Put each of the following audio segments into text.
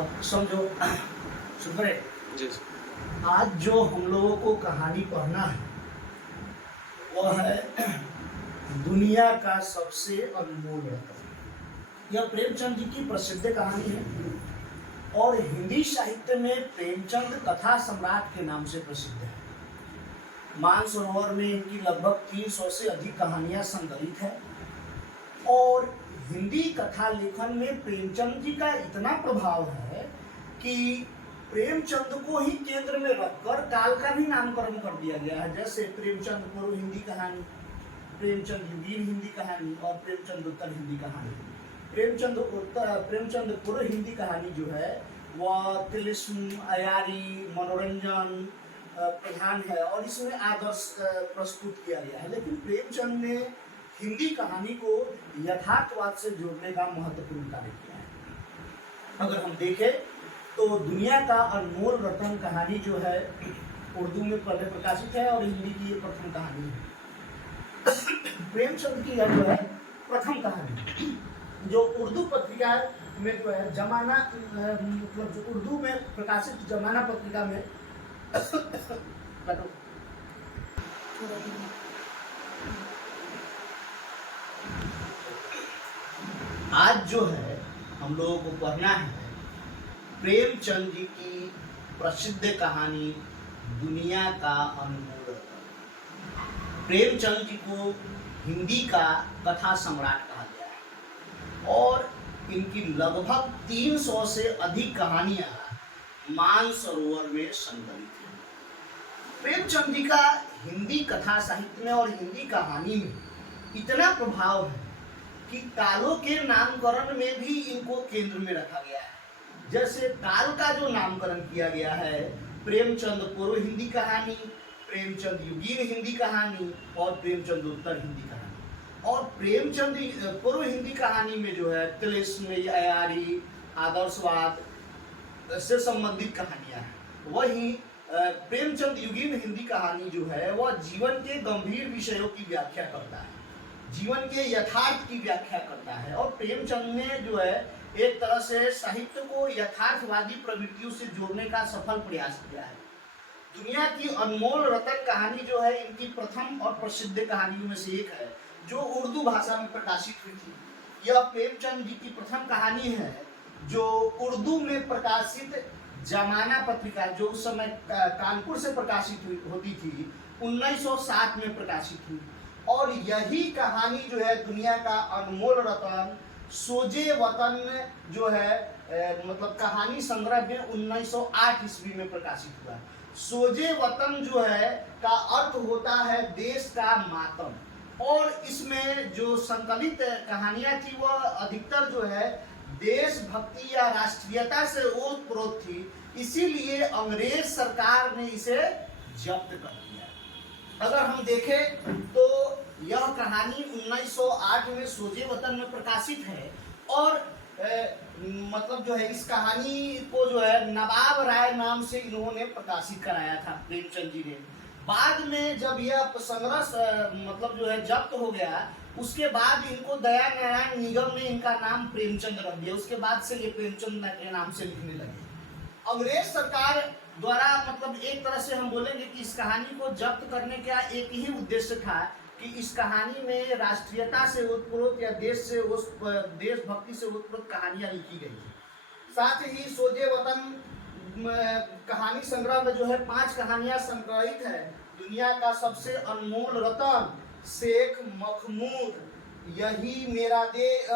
अब समझो सुन रहे, जी। आज जो हम लोगों को कहानी पढ़ना है वो है दुनिया का सबसे अनमोल रत्न। यह प्रेमचंद जी की प्रसिद्ध कहानी है और हिंदी साहित्य में प्रेमचंद कथा सम्राट के नाम से प्रसिद्ध है। मानसरोवर में इनकी लगभग 300 से अधिक कहानियां संकलित है और हिंदी कथा लेखन में प्रेमचंद जी का इतना प्रभाव है कि प्रेमचंद को ही केंद्र में रखकर काल का भी नामकरण कर दिया गया है। जैसे प्रेमचंद पूर्व हिंदी कहानी, प्रेमचंद युगीन हिंदी कहानी और प्रेमचंद उत्तर हिंदी कहानी। प्रेमचंद पूर्व हिंदी कहानी जो है वह तिलिस्म, अयारी, मनोरंजन प्रधान है और इसमें आदर्श प्रस्तुत किया गया है। लेकिन प्रेमचंद ने हिंदी कहानी को यथार्थवाद से जोड़ने का महत्वपूर्ण कार्य किया है। अगर हम देखें तो दुनिया का अनमोल रत्न कहानी जो है उर्दू में पहले प्रकाशित है और हिंदी की ये प्रथम कहानी है। प्रेमचंद की यह जो है प्रथम कहानी जो उर्दू पत्रिका में जो है जमाना मतलब जो उर्दू में प्रकाशित जमाना पत्रिका में आज जो है हम लोगों को पढ़ना है प्रेमचंद जी की प्रसिद्ध कहानी दुनिया का अनमोल रत्न। प्रेमचंद जी को हिंदी का कथा सम्राट कहा गया है और इनकी लगभग 300 से अधिक कहानियां मानसरोवर में संकलित हैं। प्रेमचंद जी का हिंदी कथा साहित्य में और हिंदी कहानी में इतना प्रभाव है कि कालों के नामकरण में भी इनको केंद्र में रखा गया है। जैसे काल का जो नामकरण किया गया है प्रेमचंद पूर्व हिंदी कहानी, प्रेमचंद युगीन हिंदी कहानी और प्रेमचंद उत्तर हिंदी कहानी। और प्रेमचंद पूर्व हिंदी कहानी में जो है तिलिस्म, अयारी, आदर्शवाद से संबंधित कहानियां हैं। वहीं प्रेमचंद युगीन हिंदी कहानी जो है वह जीवन के गंभीर विषयों की व्याख्या करता है, जीवन के यथार्थ की व्याख्या करता है। और प्रेमचंद ने जो है एक तरह से साहित्य को यथार्थवादी प्रवृत्तियों से जोड़ने का सफल प्रयास किया है। दुनिया की अनमोल रत्न कहानी जो है इनकी प्रथम और प्रसिद्ध कहानियों में से एक है जो उर्दू भाषा में प्रकाशित हुई थी। यह प्रेमचंद जी की प्रथम कहानी है जो उर्दू में प्रकाशित जमाना पत्रिका जो उस समय कानपुर से प्रकाशित होती थी 1907 में प्रकाशित हुई। और यही कहानी जो है दुनिया का अनमोल रत्न सोजे वतन जो है मतलब कहानी संग्रह में 1908 ईस्वी में प्रकाशित हुआ। सोजे वतन जो है का अर्थ होता है देश का मातम। और इसमें जो संकलित कहानियां थी वह अधिकतर जो है देशभक्ति या राष्ट्रीयता से ओतप्रोत थी, इसीलिए अंग्रेज सरकार ने इसे जब्त कर दिया। अगर हम देखें तो यह कहानी 1908 में सोजे वतन में प्रकाशित है और मतलब जो है इस कहानी को जो है नवाब राय नाम से इन्होंने प्रकाशित कराया था प्रेमचंद जी ने। बाद में जब यह संग्रह मतलब जो है जब्त हो गया उसके बाद इनको दया नारायण निगम ने इनका नाम प्रेमचंद रख दिया। उसके बाद से ये प्रेमचंद के नाम से लिखने लगे। अंग्रेज सरकार द्वारा मतलब एक तरह से हम बोलेंगे कि इस कहानी को जब्त करने का एक ही उद्देश्य था कि इस कहानी में राष्ट्रीयता से ओतप्रोत या देशभक्ति से ओतप्रोत कहानियां लिखी गई थी। साथ ही सोजे वतन कहानी संग्रह में जो है 5 कहानियां संकलित है। दुनिया का सबसे अनमोल रतन, शेख मखमूद, यही मेरा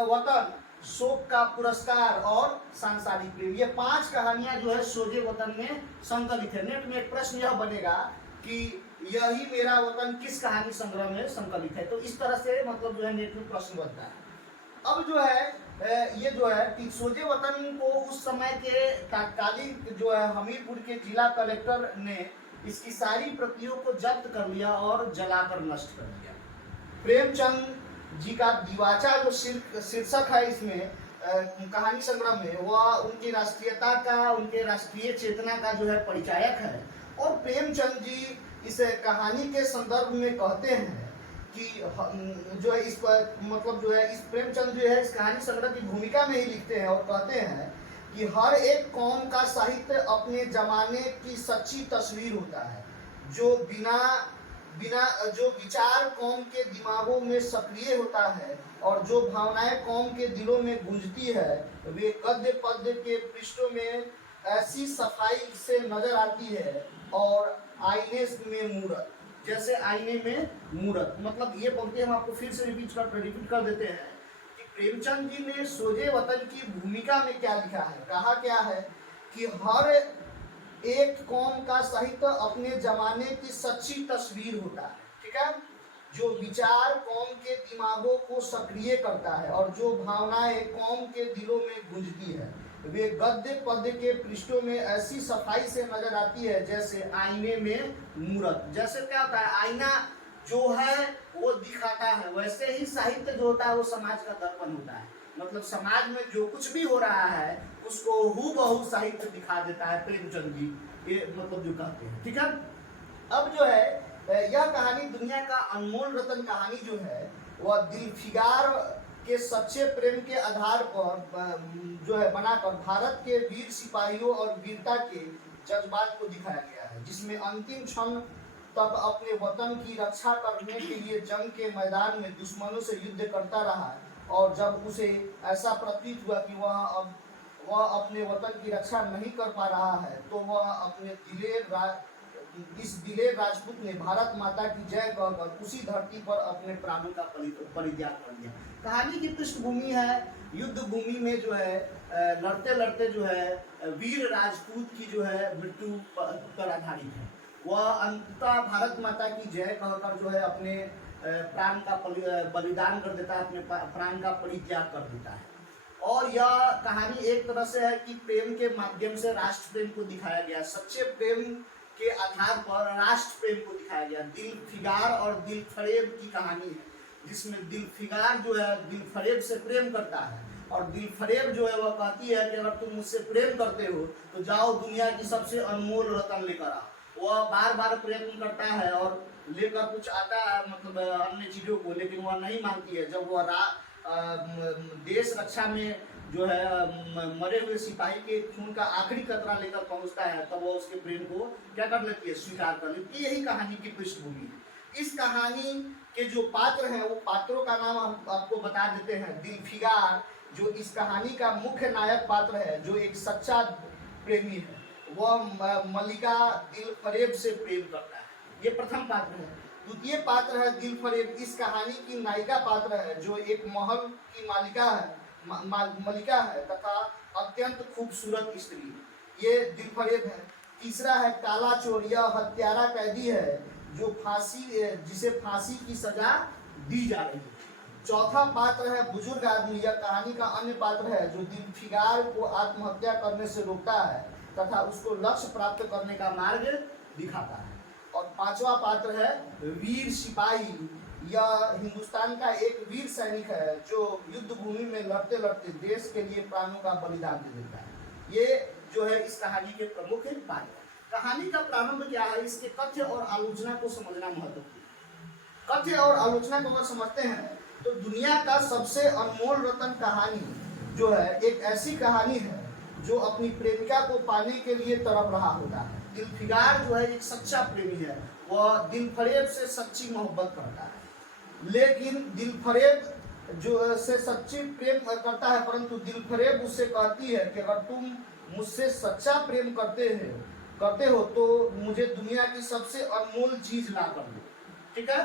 वतन, शोक का पुरस्कार और सांसारिक प्रेम। ये 5 कहानियां जो है सोजे वतन में संकलित है। नेट में एक प्रश्न यह बनेगा कि यही मेरा वतन किस कहानी संग्रह में संकलित है, तो इस तरह से मतलब जो है नेट में प्रश्न बनता है। अब जो है ये जो है कि सोजे वतन को उस समय के तात्कालिक जो है हमीरपुर के जिला कलेक्टर ने इसकी सारी प्रतियों को जब्त कर लिया और जलाकर नष्ट कर दिया। प्रेमचंद जी का दिवाचा जो शीर्षक है इसमें कहानी संग्रह में वह उनकी राष्ट्रीयता का, उनके राष्ट्रीय चेतना का जो है परिचायक है। और प्रेमचंद जी इस कहानी के संदर्भ में कहते हैं कि जो है इस पर मतलब जो है इस प्रेमचंद जो है इस कहानी संग्रह की भूमिका में ही लिखते हैं और कहते हैं कि हर एक कौम का साहित्य अपने जमाने की सच्ची तस्वीर होता है। जो बिना बिना जो विचार कौम के दिमागों में सक्रिय होता है और जो भावनाएं कौम के दिलों में गूंजती है, वे गद्य पद्य के पृष्ठों में ऐसी सफाई से नजर आती है और आईने में मूरत, जैसे आईने में मूरत। मतलब ये पंक्ति हम आपको फिर से रिपीट कर देते हैं कि प्रेमचंद जी ने सोजे वतन की भूमिका में क्या लिखा है। कहा क्या है कि हर एक कौम का साहित्य अपने जमाने की सच्ची तस्वीर होता है, ठीक है, जो विचार कौम के दिमागों को सक्रिय करता है और जो भावनाएं कौम के दिलों में गूंजती है, वे गद्य पद्य के पृष्ठों में ऐसी सफाई से नजर आती है जैसे आईने में मूरत। जैसे क्या होता है, आईना जो है वो दिखाता है, वैसे ही साहित्य जो होता है वो समाज का दर्पण होता है। मतलब समाज में जो कुछ भी हो रहा है उसको हूबहू साहित्य दिखा देता है प्रेमचंद जी, ये मतलब जो कहते हैं, ठीक है। अब जो है यह कहानी दुनिया का अनमोल रतन कहानी जो है वह दिलफिगार के सच्चे प्रेम के आधार पर जो है बनाकर भारत के वीर सिपाहियों और वीरता के जज्बात को दिखाया गया है, जिसमें अंतिम क्षण तक अपने वतन की रक्षा करने के लिए जंग के मैदान में दुश्मनों से युद्ध करता रहा और जब उसे ऐसा प्रतीत हुआ कि वह अपने वतन की रक्षा नहीं कर पा रहा है तो वह अपने दिलेर राजपूत ने भारत माता की जय कहकर उसी धरती पर अपने प्राणों का परित्याग कर दिया। कहानी की पृष्ठभूमि है युद्ध भूमि में जो है लड़ते लड़ते जो है वीर राजपूत की जो है मृत्यु पर आधारित है। वह अंततः भारत माता की जय कहकर जो है अपने प्राण का बलिदान कर देता है, अपने प्राण का परित्याग कर देता है। और यह कहानी एक तरह से है कि प्रेम के माध्यम से राष्ट्र प्रेम को दिखाया गया, सच्चे प्रेम के आधार पर राष्ट्र प्रेम को दिखाया गया। दिलफिगार और दिलफरेब की कहानी है, जिसमें दिलफिगार जो है दिलफरेब से प्रेम करता है और दिलफरेब जो है वह कहती है कि अगर तुम मुझसे प्रेम करते हो तो जाओ दुनिया की सबसे अनमोल रतन लेकर आओ। वह बार बार प्रयत्न करता है और लेकर कुछ आता है, मतलब अन्य चीज़ों को, लेकिन वह नहीं मानती है। जब वह देश रक्षा में जो है मरे हुए सिपाही के खून का आखिरी कतरा लेकर पहुंचता है, तब वह उसके प्रेम को क्या कर लेती है, स्वीकार कर लेती है। यही कहानी की पृष्ठभूमि है। इस कहानी के जो पात्र हैं वो पात्रों का नाम हम आपको बता देते हैं। दिलफिगार जो इस कहानी का मुख्य नायक पात्र है, जो एक सच्चा प्रेमी है, वह मलिका दिलफरेब से प्रेम करता है, ये प्रथम पात्र है। द्वितीय पात्र है दिलफरेब, इस कहानी की नायिका पात्र है, जो एक महल की मलिका है तथा अत्यंत खूबसूरत स्त्री, ये दिलफरेब है। तीसरा है काला चोर, यह हत्यारा कैदी है जिसे फांसी की सजा दी जा रही है। चौथा पात्र है बुजुर्ग आदमी, यह कहानी का अन्य पात्र है जो दिलफिगार को आत्महत्या करने से रोकता है तथा उसको लक्ष्य प्राप्त करने का मार्ग दिखाता है। और पांचवा पात्र है वीर सिपाही, यह हिंदुस्तान का एक वीर सैनिक है जो युद्ध भूमि में लड़ते लड़ते देश के लिए प्राणों का बलिदान दे देता है। ये जो है इस कहानी के प्रमुख पात्र। कहानी का प्रारंभ क्या है, इसके कथ्य और आलोचना को समझना महत्वपूर्ण। कथ्य और आलोचना को अगर समझते हैं तो दुनिया का सबसे अनमोल रतन कहानी जो है एक ऐसी कहानी है जो अपनी प्रेमिका को पाने के लिए तड़प रहा होता है। दिलफिगार जो है एक सच्चा प्रेमी है, वह दिलफरेब से सच्ची मोहब्बत करता है, लेकिन दिलफरेब जो से सच्ची प्रेम करता है, परंतु दिलफरेब उससे कहती है कि अगर तुम मुझसे सच्चा प्रेम करते हो तो मुझे दुनिया की सबसे अनमोल चीज ला कर दो, ठीक है।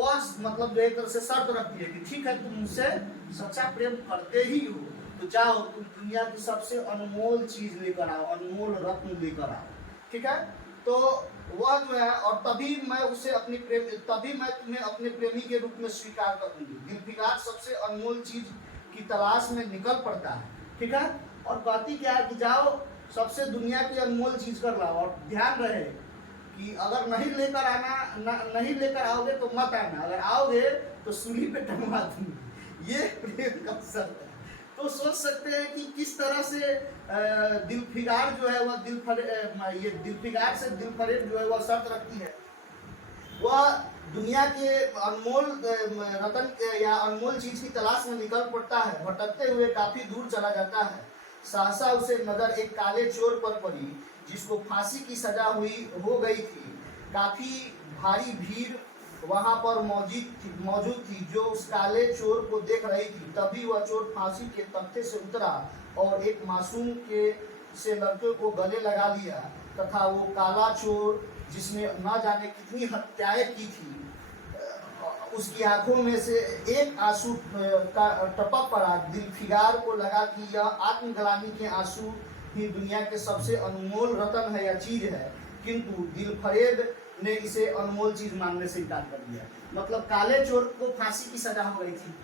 वह मतलब जो एक तरह से शर्त रखती है कि ठीक है तुम मुझसे सच्चा प्रेम करते ही हो तो जाओ तुम दुनिया की सबसे अनमोल चीज लेकर आओ, अनमोल रत्न लेकर आओ, ठीक है। तो वह जो है और तभी मैं तुम्हें अपने प्रेमी के रूप में स्वीकार करूंगी। दिलफिगार सबसे अनमोल चीज की तलाश में निकल पड़ता है, ठीक है। और कहती क्या है कि जाओ सबसे दुनिया की अनमोल चीज कर लाओ, और ध्यान रहे कि अगर नहीं लेकर आओगे तो मत आना, अगर आओगे तो सूली पे टंगवा दूंगी। ये प्रेम का शर्त है। तो सोच सकते हैं कि किस तरह से दिलफिगार जो है वह दिलफिगार से दिलफरेब जो है वह शर्त रखती है। वह दुनिया के अनमोल रतन या अनमोल चीज की तलाश में निकल पड़ता है, भटकते हुए काफी दूर चला जाता है सहसा उसे नजर एक काले चोर पर पड़ी, जिसको फांसी की सजा हो गई थी। काफी भारी भीड़ वहां पर मौजूद थी, जो उस काले चोर को देख रही थी। तभी वह चोर फांसी के तख्ते से उतरा और एक मासूम से लड़के को गले लगा लिया, तथा वो काला चोर, जिसने न जाने कितनी हत्याएं की थी, उसकी आंखों में से एक आंसू का टपक पड़ा। दिलफिगार को लगा कि यह आत्मग्लानि के आंसू ही दुनिया के सबसे अनमोल रतन है या चीज है, किंतु दिलफरेब ने इसे अनमोल चीज मानने से इनकार कर दिया। मतलब काले चोर को फांसी की सजा हो गई थी,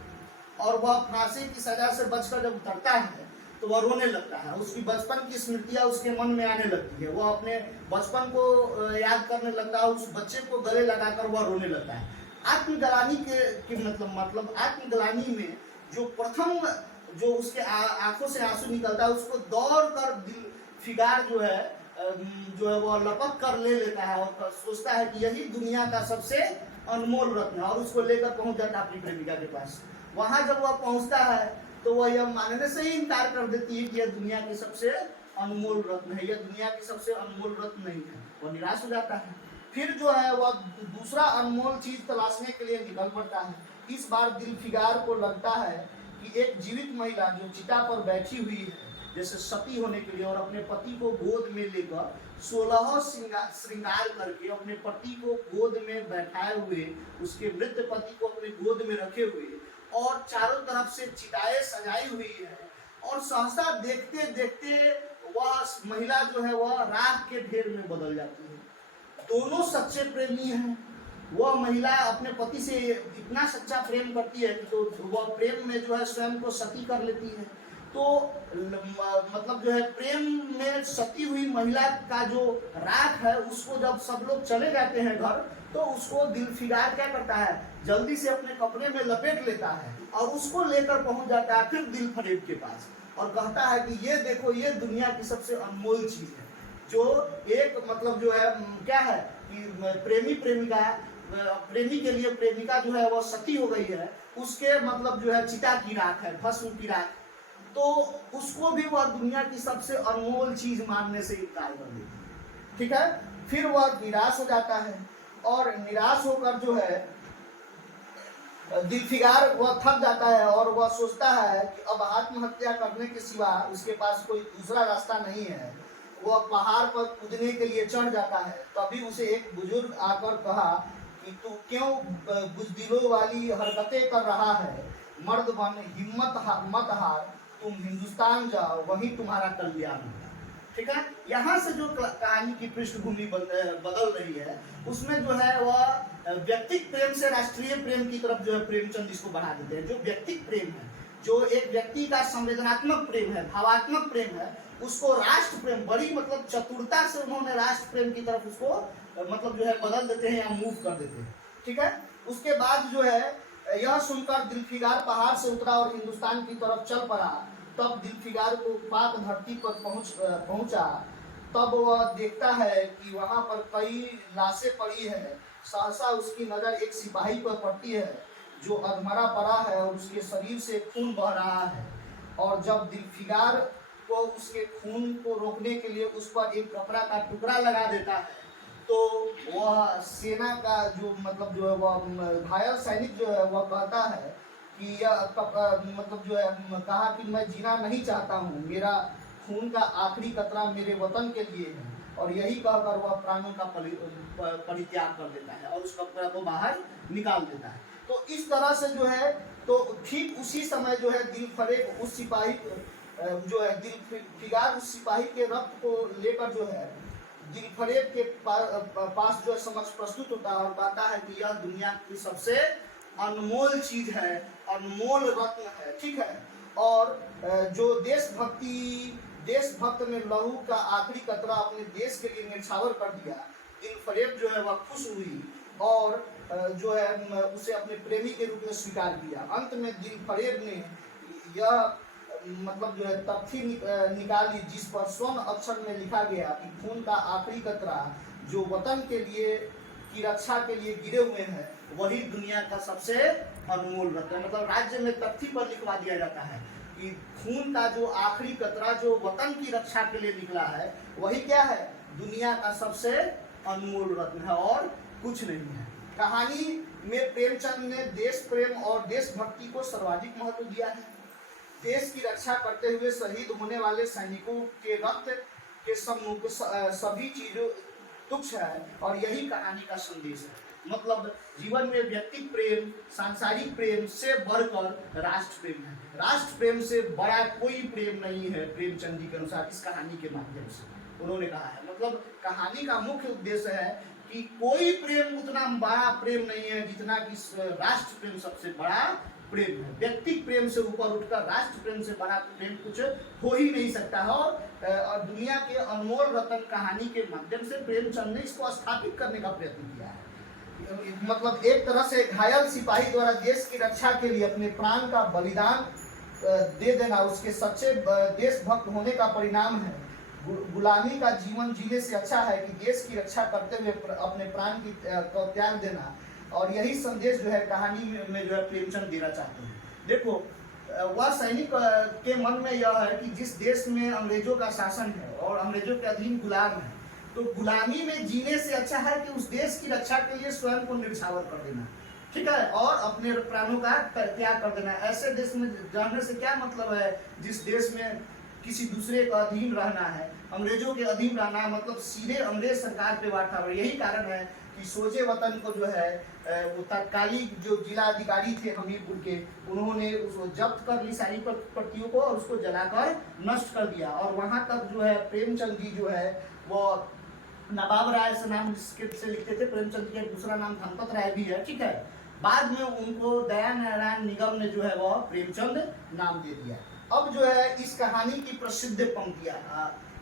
और वह फांसी की सजा से बचकर जब उतरता है तो वह रोने लगता है। उसकी बचपन की स्मृतियां उसके मन में आने लगती है, वह अपने बचपन को याद करने लगता है। उस बच्चे को गले लगाकर वह रोने लगता है। आत्मग्लानि के मतलब आत्मग्लानि में जो प्रथम जो उसके आंखों से आंसू निकलता है, उसको दौड़ कर दिलफिगार जो है वह लपक कर ले लेता है और सोचता है कि यही दुनिया का सबसे अनमोल रत्न है, और उसको लेकर पहुंच जाता है अपनी प्रेमिका के पास। वहां जब वह पहुंचता है तो वह यह मानने से ही इनकार कर देती है कि यह दुनिया की सबसे अनमोल रत्न है, यह दुनिया की सबसे अनमोल रत्न नहीं है। वह निराश हो जाता है। फिर जो है वह दूसरा अनमोल चीज तलाशने के लिए निकल पड़ता है। इस बार दिलफिगार को लगता है कि एक जीवित महिला जो चिता पर बैठी हुई है, जैसे सती होने के लिए, और अपने पति को गोद में लेकर 16 श्रृंगार करके अपने पति को गोद में बैठाए हुए, उसके मृत पति को अपने गोद में रखे हुए, और चारों तरफ से चिताएं सजाई हुई है, और सहसा देखते देखते वह महिला जो है वह राख के ढेर में बदल जाती है। दोनों सच्चे प्रेमी हैं। वह महिला अपने पति से इतना सच्चा प्रेम करती है कि तो वह प्रेम में जो है स्वयं को सती कर लेती है। तो मतलब जो है प्रेम में सती हुई महिला का जो राख है, उसको जब सब लोग चले जाते हैं घर, तो उसको दिलफिगार क्या करता है, जल्दी से अपने कपड़े में लपेट लेता है और उसको लेकर पहुंच जाता है फिर दिलफरेब के पास, और कहता है कि ये देखो, ये दुनिया की सबसे अनमोल चीज है। जो एक मतलब जो है क्या है कि प्रेमी के लिए प्रेमिका जो है वह सती हो गई है, उसके मतलब जो है चिता की राख है, भस्म की राख, तो उसको भी वह दुनिया की सबसे अनमोल चीज मानने से इनकार कर देती है। ठीक है। फिर वह निराश हो जाता है, और निराश होकर जो है दिलफिगार वह थक जाता है, और वह सोचता है कि अब आत्महत्या करने के सिवा उसके पास कोई दूसरा रास्ता नहीं है। वह पहाड़ पर कूदने के लिए चढ़ जाता है। तभी उसे एक बुजुर्ग आकर कहा कि तू क्यों बुजदिलों वाली हरकतें कर रहा है, मर्द बन, हिम्मत मत हार, तुम हिंदुस्तान जाओ, वहीं तुम्हारा कल्याण होगा। ठीक है। यहाँ से जो कहानी की पृष्ठभूमि बदल रही है, उसमें जो है वह व्यक्तिक प्रेम से राष्ट्रीय प्रेम की तरफ जो है प्रेमचंद इसको बढ़ा देते हैं। जो व्यक्तिक प्रेम है, जो एक व्यक्ति का संवेदनात्मक प्रेम है, भावात्मक प्रेम है, उसको राष्ट्र प्रेम, बड़ी मतलब चतुरता से उन्होंने राष्ट्र प्रेम की तरफ उसको मतलब जो है बदल देते हैं या मूव कर देते हैं। ठीक है। उसके बाद जो है यह सुनकर दिलफिगार पहाड़ से उतरा और हिंदुस्तान की तरफ चल पड़ा। तब दिलफिगार को पाक धरती पर पहुंचा, तब वह देखता है कि वहां पर कई लाशें पड़ी है। सहसा उसकी नजर एक सिपाही पर पड़ती है जो अधमरा पड़ा है और उसके शरीर से खून बह रहा है, और जब दिलफिगार को उसके खून को रोकने के लिए उस पर एक कपड़ा का टुकड़ा लगा देता है, तो वह सेना का जो मतलब जो है वह घायल सैनिक जो है वह कहता है कि यह मतलब जो है कहा कि मैं जीना नहीं चाहता हूँ, मेरा खून का आखिरी कतरा मेरे वतन के लिए है, और यही कहकर वह प्राणों का परित्याग कर देता है और उस कपड़ा को बाहर निकाल देता है। तो इस तरह से जो है, तो ठीक उसी समय जो है दिलफरेब उस सिपाही जो है दिलफिगार उस सिपाही के रक्त को लेकर जो है दिलफरेब के पास जो है समक्ष प्रस्तुत होता है और कहता है कि यह दुनिया की सबसे अनमोल चीज है, अनमोल रत्न है। ठीक है। और जो देशभक्त ने लहू का आखिरी कतरा अपने देश के लिए न्यौछावर कर दिया, दिलफरेब जो है वह खुश हुई और जो है उसे अपने प्रेमी के रूप में स्वीकार किया। अंत में दिलफरेब ने यह मतलब जो है तख्ती निकाली, जिस पर स्वर्ण अक्षर में लिखा गया कि खून का आखिरी कतरा जो वतन के लिए की रक्षा के लिए गिरे हुए हैं, वही दुनिया का सबसे अनमोल रत्न। मतलब राज्य में तख्ती पर लिखवा दिया जाता है कि खून का जो आखिरी कतरा जो वतन की रक्षा के लिए निकला है, वही क्या है, दुनिया का सबसे अनमोल रत्न है और कुछ नहीं है। कहानी में प्रेमचंद ने देश प्रेम और देशभक्ति को सर्वाधिक महत्व दिया है। देश की रक्षा करते हुए शहीद होने वाले सैनिकों के रक्त के सम्मुख सभी चीजों तुच्छ है, और यही कहानी का संदेश है। मतलब जीवन में व्यक्ति प्रेम, सांसारिक प्रेम से बढ़कर राष्ट्र प्रेम है। राष्ट्र प्रेम से बड़ा कोई प्रेम नहीं है प्रेमचंद जी के अनुसार, इस कहानी के माध्यम से उन्होंने कहा है। मतलब कहानी का मुख्य उद्देश्य है कि कोई प्रेम उतना बड़ा प्रेम नहीं है जितना कि राष्ट्र प्रेम सबसे बड़ा प्रेम है। व्यक्तिक प्रेम से ऊपर उठकर राष्ट्र प्रेम से बड़ा प्रेम कुछ हो ही नहीं सकता है। और दुनिया के अनमोल रतन कहानी के माध्यम से प्रेमचंद ने इसको स्थापित करने का प्रयत्न किया है। मतलब एक तरह से घायल सिपाही द्वारा देश की रक्षा के लिए अपने प्राण का बलिदान दे देना उसके सच्चे देशभक्त होने का परिणाम है। गुलामी का जीवन जीने से अच्छा है कि देश की रक्षा करते हुए अपने प्राण की त्याग देना। और यही संदेश जो है कहानी में जो है प्रेमचंद देना चाहते हैं। देखो, वह सैनिक के मन में यह है कि जिस देश में अंग्रेजों का शासन है और अंग्रेजों के अधीन गुलाम है, तो गुलामी में जीने से अच्छा है कि उस देश की रक्षा के लिए स्वयं को निछावर कर देना, ठीक है, और अपने प्राणों का त्याग कर देना। ऐसे देश में जाने से क्या मतलब है जिस देश में किसी दूसरे का अधीन रहना है, अंग्रेजों के अधीन रहना है, मतलब सीधे अंग्रेज सरकार पे वार था। और यही कारण है कि सोचे वतन को जो है वो तत्कालीन जो जिला अधिकारी थे हमीरपुर के, उन्होंने उसको जब्त कर ली सारी प्रतियों को और उसको जलाकर नष्ट कर दिया। और वहाँ तक जो है प्रेमचंद जी जो है वो नवाब राय से नाम से लिखते थे। प्रेमचंद का दूसरा नाम धनपत राय भी है, ठीक है। बाद में उनको दया नारायण निगम ने जो है वह प्रेमचंद नाम दे दिया। अब जो है इस कहानी की प्रसिद्ध पंक्तियां,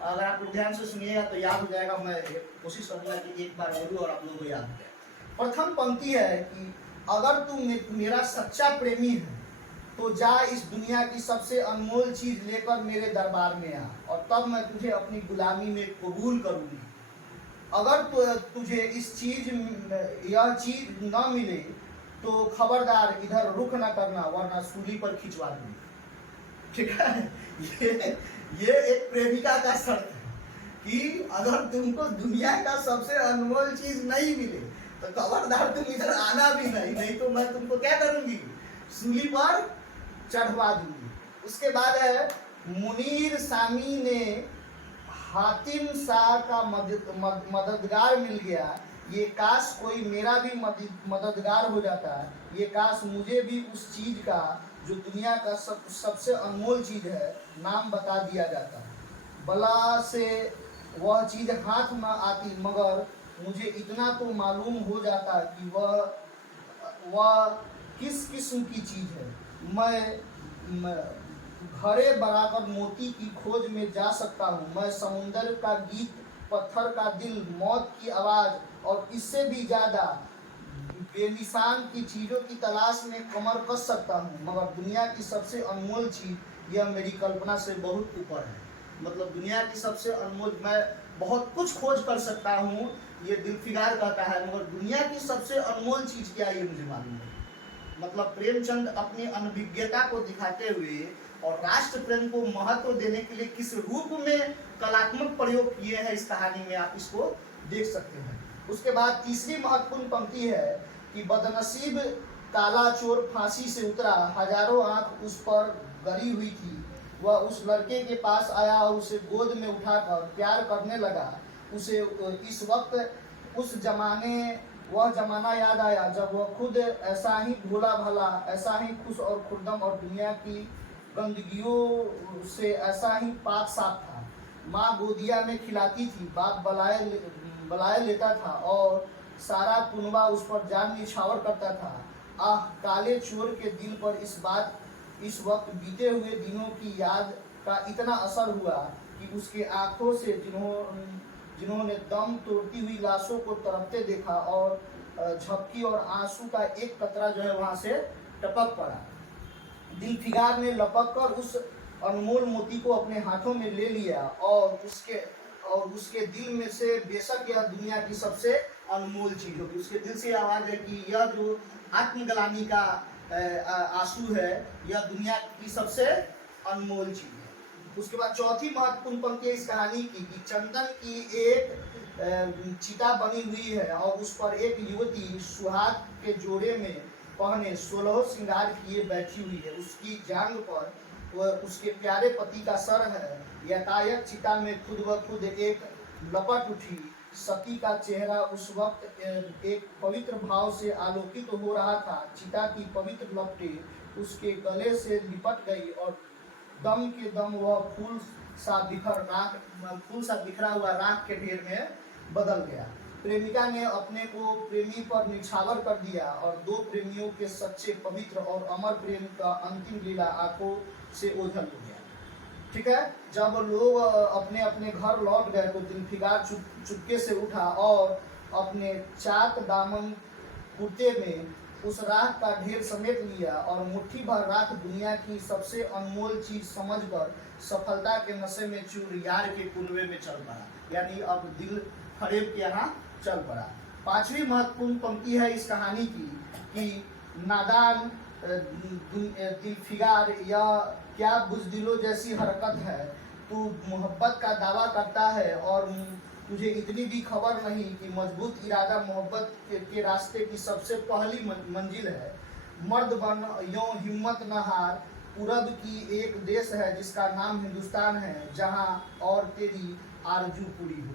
अगर आप लोग ध्यान से सुनिएगा तो याद हो जाएगा। मैं कोशिश करूंगा कि एक बार बोलूं और आप लोगों को याद हो जाए। प्रथम पंक्ति है कि अगर तू मेरा सच्चा प्रेमी है तो जा इस दुनिया की सबसे अनमोल चीज लेकर मेरे दरबार में आ, और तब मैं तुझे अपनी गुलामी में कबूल करूंगी। अगर तुझे यह चीज न मिले तो खबरदार इधर रुख न करना, वरना सूली पर खिंचवा दूंगी, ठीक है। ये एक प्रेमिका का शर्त है कि अगर तुमको दुनिया का सबसे अनमोल चीज नहीं मिले तो खबरदार तुम इधर आना भी नहीं तो मैं तुमको क्या करूंगी, सूली पर चढ़वा दूंगी। उसके बाद है मुनीर सामी ने हातिम शाह का मददगार मिल गया, ये काश कोई मेरा भी मददगार हो जाता है, ये काश मुझे भी उस चीज का जो दुनिया का सबसे अनमोल चीज है नाम बता दिया जाता। बला से वह चीज हाथ में आती, मगर मुझे इतना तो मालूम हो जाता कि वह किस किस्म की चीज है। मैं घड़े बराबर मोती की खोज में जा सकता हूँ, मैं समुंदर का गीत, पत्थर का दिल, मौत की आवाज और इससे भी ज्यादा बेनिशान की चीजों की तलाश में कमर कस सकता हूँ, मगर दुनिया की सबसे अनमोल चीज यह मेरी कल्पना से बहुत ऊपर है। मतलब दुनिया की सबसे अनमोल, मैं बहुत कुछ खोज कर सकता हूँ, ये दिलफिगार कहता है, मगर दुनिया की सबसे अनमोल चीज क्या है ये मुझे मालूम है। मतलब प्रेमचंद अपनी अनभिज्ञता को दिखाते हुए और राष्ट्र प्रेम को महत्व देने के लिए किस रूप में कलात्मक प्रयोग किए हैं इस कहानी में, आप इसको देख सकते हैं। उसके बाद तीसरी महत्वपूर्ण पंक्ति है कि बदनसीब काला चोर फांसी से उतरा, हजारों आंख उस पर गड़ी हुई थी, वह उस लड़के के पास आया और उसे गोद में उठाकर प्यार करने लगा। उसे इस वक्त वह जमाना याद आया जब वह खुद ऐसा ही भोला भला, ऐसा ही खुश और खुर्दम और दुनिया की गंदगियों से ऐसा ही पाक साफ था। माँ गोदिया में खिलाती थी, बाप बलाए लेता था और सारा कुनबा उस पर जान निछावर करता था। आह, काले चोर के दिल पर इस वक्त बीते हुए दिनों की याद का इतना असर हुआ कि उसके आंखों से जिन्होंने दम तोड़ती हुई लाशों को तड़पते देखा और झपकी और आंसू का एक कतरा जो है वहां से टपक पड़ा। दिलफिगार ने लपक कर उस अनमोल मोती को अपने हाथों में ले लिया और उसके दिल में से बेशक यह दुनिया की सबसे अनमोल चीज होगी। उसके दिल से आवाज है कि यह जो आत्मग्लानि का आंसू है, यह दुनिया की सबसे अनमोल चीज है। उसके बाद चौथी महत्वपूर्ण पंक्ति है इस कहानी की कि चंदन की एक चिता बनी हुई है और उस पर एक युवती सुहाग के जोड़े में पहने 16 श्रृंगार किए बैठी हुई है। उसकी जांग पर वह उसके प्यारे पति का सर है। यथायथ चिता में खुद ब खुद एक लपट उठी। सती का चेहरा उस वक्त एक पवित्र भाव से आलोकित हो रहा था। चिता की पवित्र लपटें उसके गले से लिपट गई और दम के दम वह फूल सा बिखरा हुआ राख के ढेर में बदल गया। प्रेमिका ने अपने को प्रेमी पर निछावर कर दिया और दो प्रेमियों के सच्चे पवित्र और अमर प्रेम का अंतिम लीला आंखों से ओझल हो गया। ठीक है, जब लोग अपने अपने घर लौट गए तो दिलफिगार चुपके से उठा और अपने चाक दामन कुर्ते में उस राख का ढेर समेट लिया और मुट्ठी भर राख दुनिया की सबसे अनमोल चीज समझकर सफलता के नशे में चूर यार के कुनवे में चल पड़ा। यानी अब दिल फरेब के यहाँ चल पड़ा। पांचवी महत्वपूर्ण पंक्ति है इस कहानी की कि नादान दिलफिगार, या क्या बुज़दिलों जैसी हरकत है। तू मोहब्बत का दावा करता है और तुझे इतनी भी खबर नहीं कि मजबूत इरादा मोहब्बत के रास्ते की सबसे पहली मंजिल है। मर्द बन यों हिम्मत न हार, पूरब की एक देश है जिसका नाम हिंदुस्तान है, जहां और तेरी आरजू पूरी हो।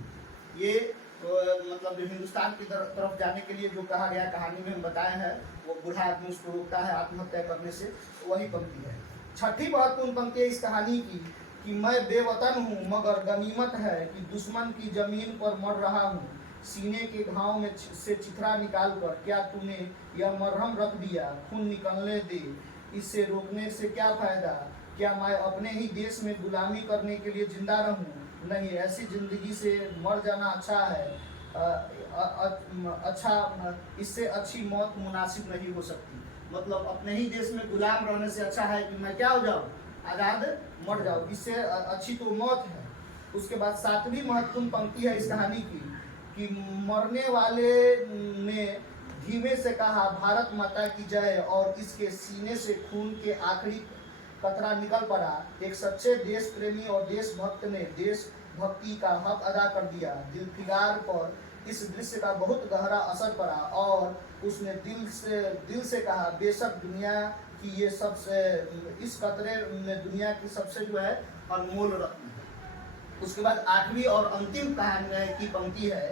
ये मतलब हिंदुस्तान की तरफ जाने के लिए जो कहा गया कहानी में हम बताए हैं, वो बूढ़ा आदमी उसको रोकता है आत्महत्या करने से, वही पंक्ति है। छठी महत्वपूर्ण पंक्ति है इस कहानी की कि मैं बेवतन हूँ मगर गनीमत है कि दुश्मन की जमीन पर मर रहा हूँ। सीने के घाव में से चिथरा निकाल कर क्या तूने यह मरहम रख दिया, खून निकलने दे, इससे रोकने से क्या फायदा। क्या मैं अपने ही देश में गुलामी करने के लिए जिंदा रहूं? नहीं, ऐसी जिंदगी से मर जाना अच्छा है। इससे अच्छी मौत मुनासिब नहीं हो सकती। मतलब अपने ही देश में गुलाम रहने से अच्छा है कि मैं क्या हो जाऊं, आज़ाद मर जाऊं, इससे अच्छी तो मौत है। उसके बाद सातवीं महत्वपूर्ण पंक्ति है इस कहानी की कि मरने वाले ने धीमे से कहा भारत माता की जय और इसके सीने से खून के आखिरी कतरा निकल पड़ा। एक सच्चे देश प्रेमी और देशभक्त ने देशभक्ति का हक अदा कर दिया। दिलफिगार पर इस दृश्य का बहुत गहरा असर पड़ा और उसने दिल से कहा बेशक दुनिया की ये सबसे इस कतरे में दुनिया की सबसे जो है अनमोल रत्न है। उसके बाद आठवीं और अंतिम कहानी की पंक्ति है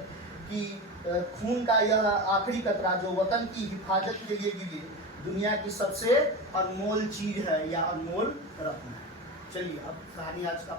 कि खून का यह आखिरी कतरा जो वतन की हिफाजत के लिए गिरे दुनिया की सबसे अनमोल चीज है या अनमोल रत्न है। चलिए अब कहानी आज का